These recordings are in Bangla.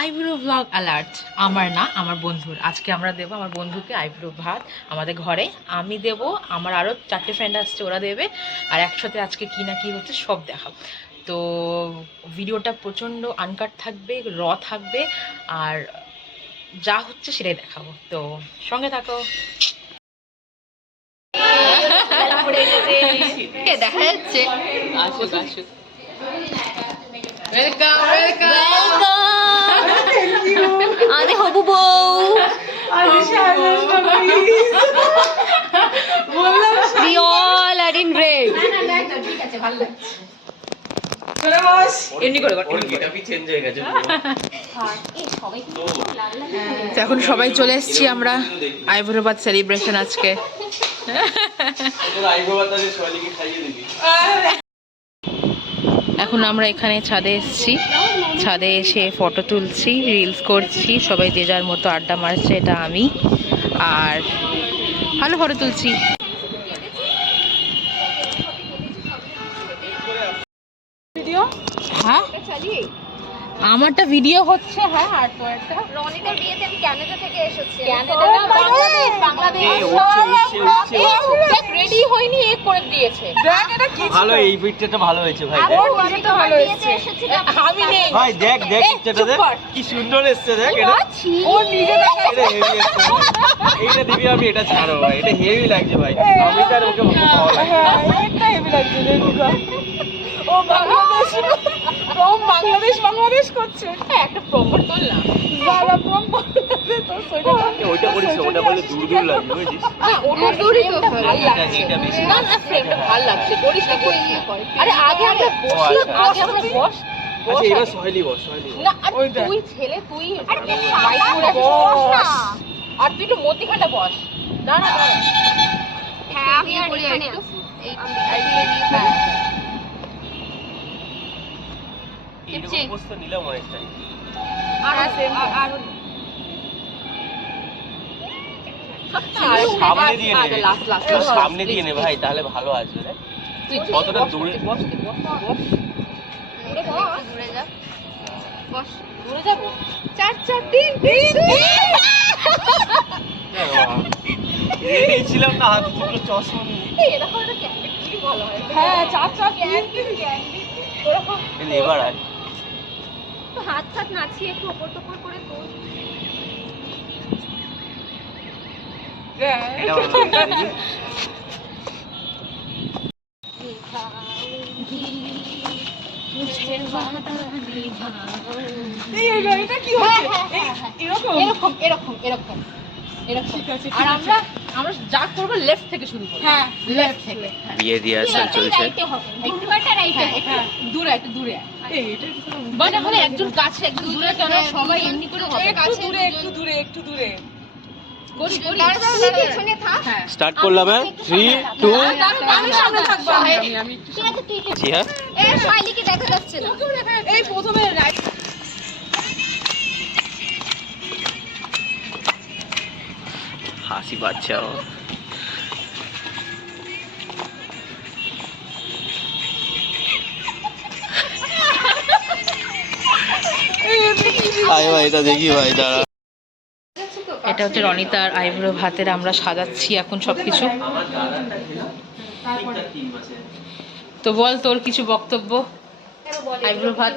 আইব্রো ব্লগ অ্যালার্ট আমার না, আমার বন্ধুর। আজকে আমরা দেবো আমার বন্ধুকে আইব্রো ভাত আমাদের ঘরে। আমি দেব, আমার আরও 4টে ফ্রেন্ড আসছে, ওরা দেবে। আর একসাথে আজকে কী না কী হচ্ছে সব দেখাবো। তো ভিডিওটা প্রচণ্ড আনকাট থাকবে, থাকবে, আর যা হচ্ছে সেটাই দেখাবো। তো সঙ্গে থাকো। দেখা যাচ্ছে। আসুক আসুক। ওয়েলকাম আরে হবু বউ। We all are in red. এখন সবাই চলে এসেছি আমরা আইব্রো ভাত সেলিব্রেশন আজকে। এখন আমরা এখানে ছাদে এসেছি, ছাদে এসে ফটো তুলছি, রিলস করছি, সবাই যে যার মতো আড্ডা মারছে। এটা আমি, আর ভালো ফটো তুলছি। হ্যাঁ আমারটা ভিডিও হচ্ছে। হ্যাঁ আর তো একটা রনিতার বিয়েতে আমি কানাডা থেকে এসেছি। কানাডা না বাংলাদেশ দেখ রেডি হয়নি এ করে দিয়েছে। দেখ এটা কি ভালো, এই পিকচারটা ভালো হয়েছে ভাই। রনিতা ভালো হয়েছে। আমি নেই ভাই দেখ দেখ পিকচারটা দেখ কি সুন্দর এসেছে। দেখ এটা ও নিজে দেখা এটা হেভি এসেছে। এইটা দিবি আমি, এটা ছাড়ো ভাই, এটা হেভি লাগছে ভাই। আমি তার ওকে ভালো লাগছে। এটা হেভি লাগছে রেডি। ও বাংলাদেশ প্রম বাংলাদেশ করছে। একটা প্রম্পট তোল না যারা প্রম্পট তো সেটা ওইটা করিস, ওটা বলে দূর দূর লাগবে বুঝিস। না ওটা দূরই তো ভালো লাগছে। না না ফ্রেমটা ভালো লাগছে, করিস না করিস না। আরে আগে আমরা বসি, আগে আমরা বস। আচ্ছা এবার সহেলি বস, সহেলি না আর তুই ছেলে, তুই বাইক করে বস না। আর তুই একটু মধ্যখানটা বস। দাঁড়া দাঁড়া। হ্যাঁ আমি আর এখানে আছি। এই এইরকম বসতে নিলাম অনেকটাই। আর সামনে দিয়ে নে, লাস্ট সামনে দিয়ে নে ভাই, তাহলে ভালো আসবে। দেখ তুই কতটা দূরে বস। দূরে যা। বস। দূরে যাবো। 4 4 3 এই ছিলাম না, হাতে দুটো চশমা নিয়ে। এরকম একটা ক্যান্ডি কি ভালো হয়। হ্যাঁ চার ক্যান্ডি ওরকম এবার আয়। হাত হাত নাচিয়ে একটু ওপর টপর করে তোল। এটা ভালো লাগছে। এরকম এরকম এরকম এরকম। আর আমরা আমরা যা করবো লেফট থেকে শুরু করব। হ্যাঁ লেফট থেকে। বিয়ে দিয়ে আসল চলছে। দূরে একটু দূরে বাট এখন একজন কাছে একজন দূরে কেন সবাই এমনি করে হবে। কাছে একটু দূরে করি তুই পিছনে থাক। স্টার্ট করলাম। 3 2 আমি সামনে থাকবো। আমি ঠিক আছে তুই জি হ্যাঁ। এই শাইলিকে দেখা যাচ্ছে না। এই প্রথমে রাইট। হাসি পাচ্ছে ও। আয় ভাই এটা দেখি ভাই, দাঁড়া। এটা হচ্ছে রনিতার আইব্রো ভাতের আমরা সাজাচ্ছি এখন সবকিছু। তো বল তোর কিছু বক্তব্য। আইব্রো ভাত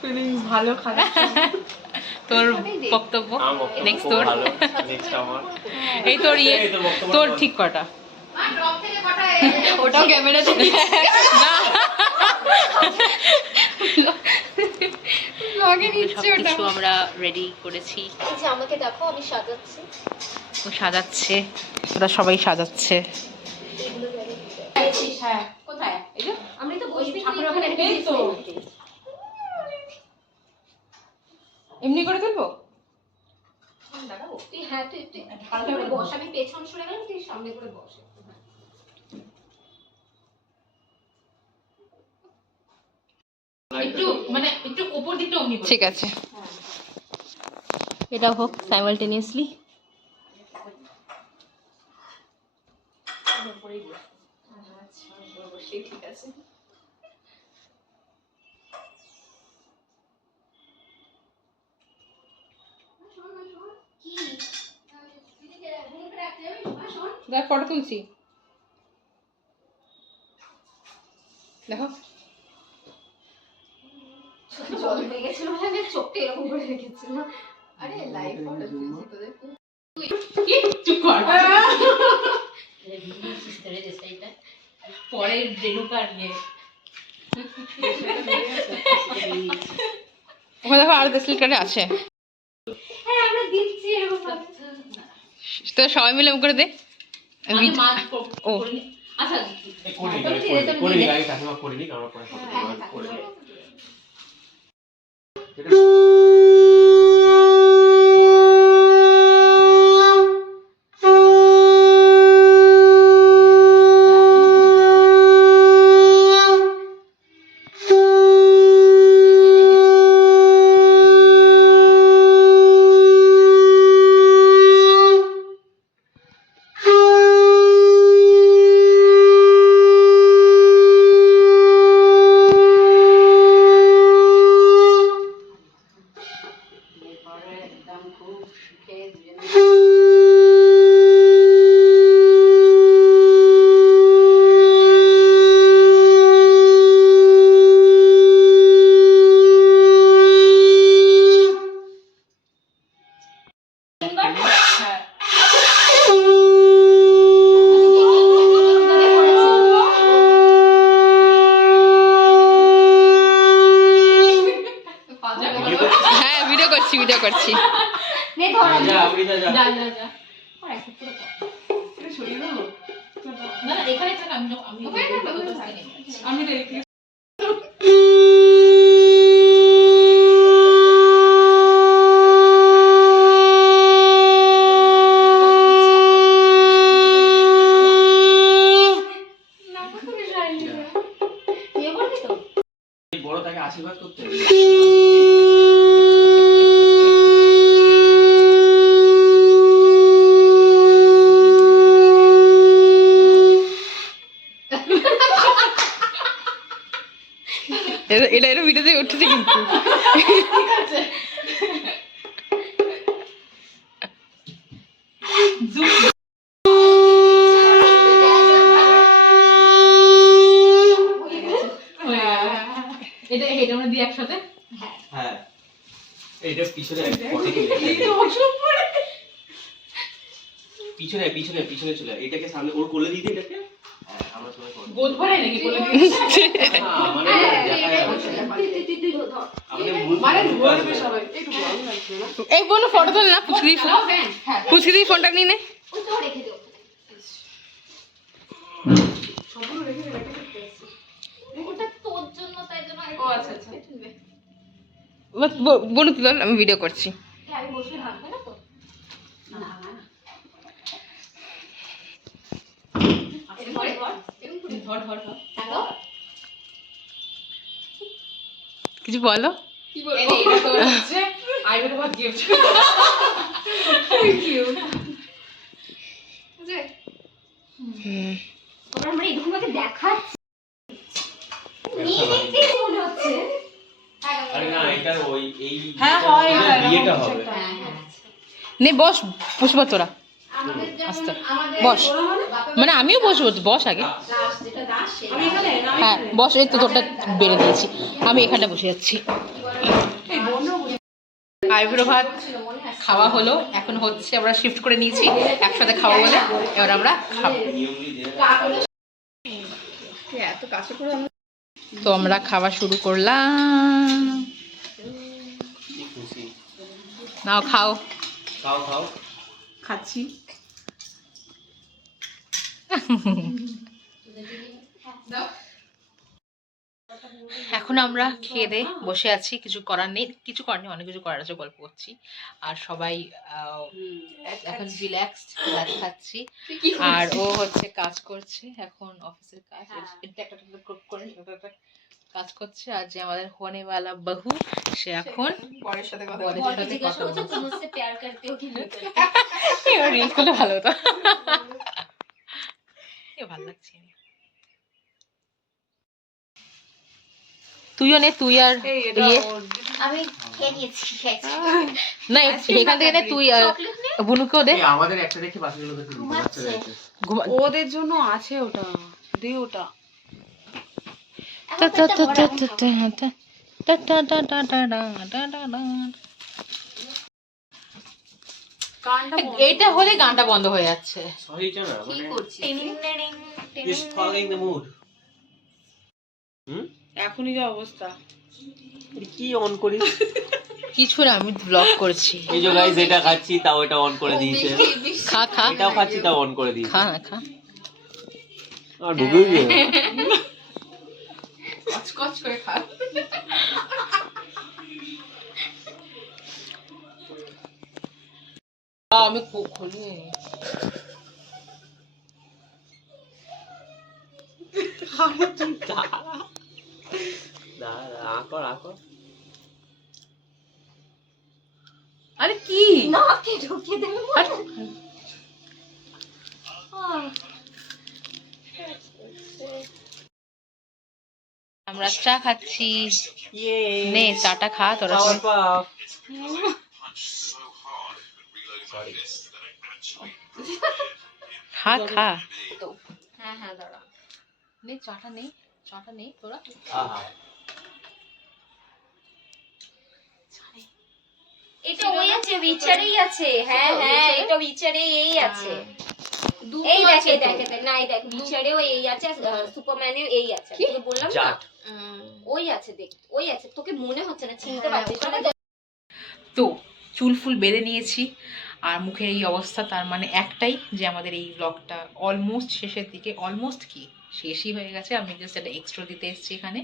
ফিলিংস ভালো, খারাপ তোর বক্তব্য। নেক্সট তোর। এই তোর ইয়ে তোর ঠিক কটা। ওটাও ক্যামেরাতে না লগে নিচ্ছে ওটা। সবকিছু আমরা রেডি করেছি। এই যে আমাকে দেখো আমি সাজাচ্ছি। ও সাজাচ্ছে, ওরা সবাই সাজাচ্ছে। হ্যাঁ কোথায়? এই যে আমি তো বসবি ঠাকুর ওখানে রেখে দিয়েছি। এমনি করে তুলবো। তুই হ্যাঁ তুই ভালো করে বস। আমি পেছন সরে গেলাম, তুই সামনে করে বস। একটু মানে একটু উপর দিকটা অমনি ঠিক আছে। এটা হোক সাইমালটেনিয়াসলি। ঠিক আছে। ফটো তুলছি দেখো। জল হয়ে গেছিল বলে আমি চোখটা এরকম করে রেখেছিলাম। আরে লাইভ ফটো তুলছি তোদের। কি চুপ কর পরে রেণুকা নিয়ে ওখানে দেখো আরো 10 লিটারে আছে। হ্যাঁ আমরা দিচ্ছি এরকম ভাবে। তো সবাই মিলে করে দে। আমি মাছ ও আচ্ছা করিনি আগে কাকিমা করিনি কারণ পরে করে হ্যাঁ ভিডিও করছি নে ধর যা আমৃতা যা যা যা যা না না এখানে থাক আমি আমি বড় তাকে আশীর্বাদ করতে হবে। এটা ভিডিওতে উঠেছে কিন্তু এটা এটা আমরা দিই একসাথে হ্যাঁ এইটা পিছনে পটে পিছনে পিছনে পিছনে চলে এটাকে সামনে ওর কোলে দিতে এটাকে হ্যাঁ আমরা সবাই করব গোদ ভরে নাকি বলে দিয়েছি না মানে দেখা যাচ্ছে মানে বলবে সবাই একটু গরম লাগছে না এই বোন ফটো তোল না পুচকি দি ফোনটা নিয়ে নে ওই তো রেখে দিও সবগুলো রেখে দিয়েছি ওটা তোর জন্য তাই জন্য ও আচ্ছা আচ্ছা বোন তুল আমি ভিডিও করছি আমি বসে ভাববে না তো না না ধর ধর ধর হ্যালো কিছু বলো কি বল এটা তো হচ্ছে আইব্রো ভাত গিফট থ্যাংক ইউ যে হুম আমরা এরকম ভাবে দেখাচ্ছি নিয়ে দেখতে মনে হচ্ছে আরে না এটা ওই এই হ্যাঁ হয় বিয়েটা হবে হ্যাঁ হ্যাঁ নে বস পুষ্পা তোরা আমাদের আস্তে যেমন আমাদের বস মানে আমিও বসবো বস আগে দাস যেটা দাস সেটা আমি এখানে না হ্যাঁ বস এই তো তোরটা বেড়ে দিয়েছি আমি এখানটা বসে যাচ্ছি আইব্রো ভাত খাওয়া হলো এখন হচ্ছে আমরা শিফট করে নিয়েছি একসাথে খাওয়া বলে এবার আমরা খাবো এত কাছে করে তো আমরা খাওয়া শুরু করলাম কি খুশি নাও খাও খাও খাও খাচ্ছি এখন আমরা খেয়ে দিয়ে বসে আছি কিছু করার নেই অনেক কিছু করার আছে গল্প করছি আর সবাই এখন রিল্যাক্সড ভাত খাচ্ছি আর ও হচ্ছে কাজ করছে এখন অফিসের কাজ এটা একটা করে কাজ করছে আর যে আমাদের হোনেওয়ালা বহু সে এখন বরের সাথে কথা বরের সাথে জিজ্ঞাসা কথা করছো তুমসে প্যার করতে हो कि नहीं करते এবার রিলস করলে ভালো হতো ভালো লাগছে তুইও নে তুই আর ইয়ে আমি খেয়ে নিয়েছি না এখান থেকে নে তুই বুনুকেও দে। আমাদের একটা দেখে বাকিগুলো দেখে ঘুমাচ্ছে। ওদের জন্য আছে ওটা, দে ওটা। টা টা টা টা টা টা টা টা টা টা টা টা টা টা। গানটা বন্ধ এইটা হলে গানটা বন্ধ হয়ে যাচ্ছে। সরি জানা কি মানে করছিস? just following the mood এখনই যা অবস্থা। কি অন করিস কিছু না, আমি ব্লগ করছি। এই যে গাইস এটা খাচ্ছি তাও এটা অন করে দিয়েছে খা খা এটাও খাচ্ছি তাও অন করে দিয়েছে খা না খা। আর ঢুকেই গেল কচকচ করে খা। আমি খুলি আরে কি নাকে ঢুকিয়ে দেবে আরে, আমরা চা খাচ্ছি। নে চাটা খা তোরা সবাই। খা খা হ্যাঁ হ্যাঁ দাঁড়া। নে চাটা নে তোরা। এটা ওই আছে উইচারেই আছে। হ্যাঁ হ্যাঁ এটা উইচারে এই আছে। এই দেখে দেখে না এই দেখ উইচারেও এই আছে সুপারম্যানেও এই আছে। আমি তোকে বললাম না জাট ওই আছে দেখ ওই আছে তোকে মনে হচ্ছে না চিনতে পারছিস না। তো চুল ফুল বেঁধে নিয়েছি আর মুখের এই অবস্থা, তার মানে একটাই যে আমাদের এই ব্লগটা অলমোস্ট শেষের দিকে, অলমোস্ট কি শেষই হয়ে গেছে। আমি জাস্ট একটা এক্সট্রা দিতে এসেছি এখানে।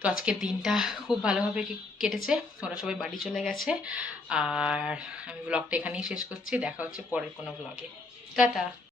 তো আজকের দিনটা খুব ভালোভাবে কেটেছে, ওরা সবাই বাড়ি চলে গেছে আর আমি ব্লগটা এখানেই শেষ করছি। দেখা হচ্ছে পরের কোনো ব্লগে। টাটা।